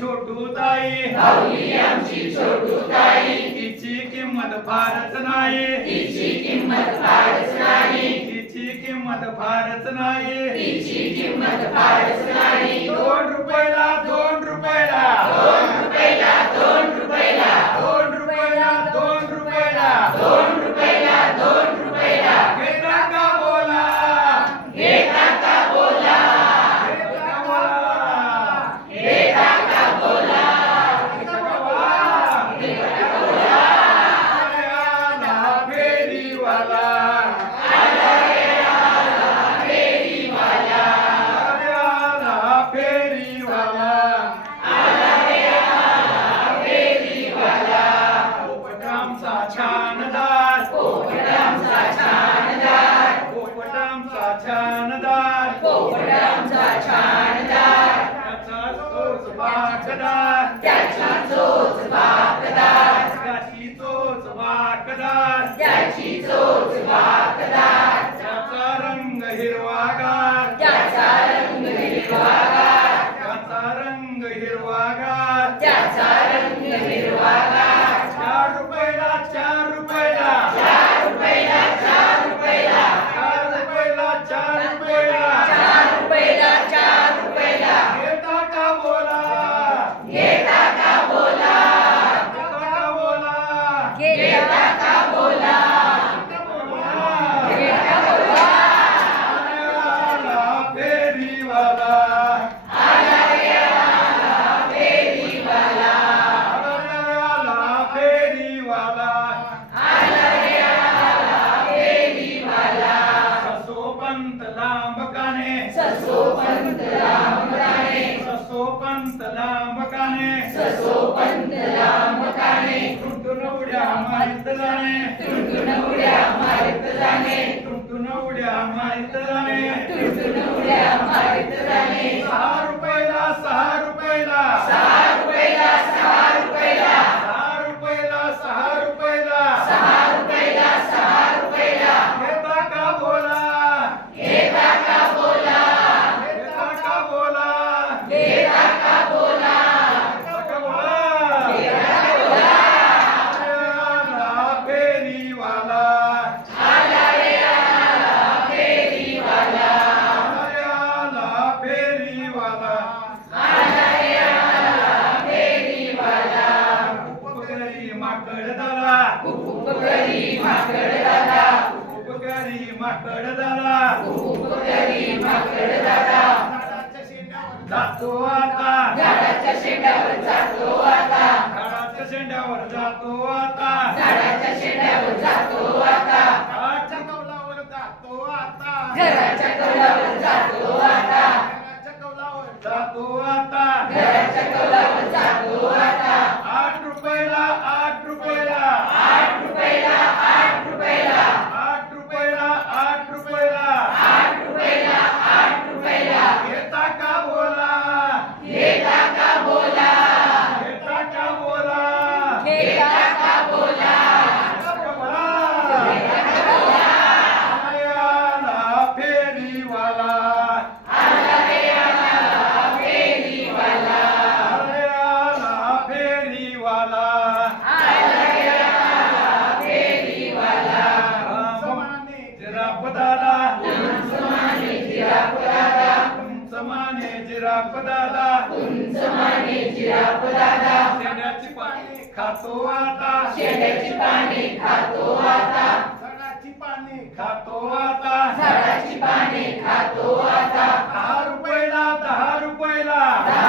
छोटू ताई माऊली आमची छोटू ताई तिची किंमत फारच नाही तिची किंमत फारच नाही तिची किंमत फारच नाही तिची किंमत फारच नाही 2 रुपयाला 2 रुपयाला 2 रुपयाला 2 रुपयाला 2 रुपयाला 2 रुपयाला 2 रुपयाला 2 रुपयाला घेता का बोला घेता का बोला घेता का बोला घेता का बोला घेता का बोला घेता का बोला आला फेरीवाला आला रे आला फेरीवाला आला फेरीवाला आला रे आला फेरीवाला पोपटांचा छानदार पोपटांचा छानदार पोपटांचा छानदार पोपटांचा छानदार त्याचा तोच बाकदार त्याची चोच बाकदार त्याची तोच बाकदार त्याची चोच बाकदार त्याचा रंग हिरवागार त्याचा रंग हिरवागार त्याचा रंग हिरवागार त्याचा रंग हिरवागार 4 रुपयाला 4 रुपयाला 4 रुपयाला 4 रुपयाला 4 रुपयाला 4 रुपयाला 4 रुपयाला 4 रुपयाला घेता का बोला घेता का बोला घेता का बोला घेता का बोला घेता बोला आला फेरीवाला आला रे आला फेरीवाला आला फेरीवाला आला रे आला फेरीवाला ससोपंत लांबकाने ससोपंत लांबकाने ससोपंत लांबकाने ससोपंत लांबकाने टुटून उड्या मारित जाणे तुटून उड्या मारित जाणे टुटून उड्या मारित जाणे तुटून उड्या मारित जाणे 6 रुपयाला 6 रुपयाला 6 रुपयाला 6 रुपयाला 6 रुपयाला 6 रुपयाला 6 रुपयाला 6 रुपयाला घेता का बोला घेता का बोला घेता का बोला घेता का बोला घेता का बोला घेता का बोला आला फेरीवाला आला रे आला फेरीवाला आला फेरीवाला आला रे आला फेरीवाला उपकरी माकड दादा उपकरी माकड दादा उपकरी माकड दादा उपकरी माकड दादा जातो आता झाडाच्या शेंड्यावर जातो आता झाडाच्या शेंड्यावर जातो आता झाडाच्या शेंड्यावर जातो आता झाडाच्या कौलावर जातो आता घराच्या कौलावर जातो आता घराच्या कौलावर जातो आता घराच्या कौलावर जातो आता 8 रुपयाला 8 रुपयाला 8 रुपयाला 8 रुपयाला 8 रुपयाला 8 रुपयाला 8 रुपयाला 8 रुपयाला घेता का बोला घेता का बोला घेता का बोला घेता का बोला घेता का बोला घेता का बोला आला फेरीवाला आला रे आला फेरीवाला आला फेरीवाला आला रे आला फेरीवाला जिराफ दादा उंचमाने जिराफ दादा उंचमाने जिराफ दादा उंचमाने जिराफ दादा शेंड्याची पाने खातो आता शेंड्याची पाने खातो आता झाडाची पाने खातो आता झाडाची पाने खातो आता 10 रुपयाला 10 रुपयाला 10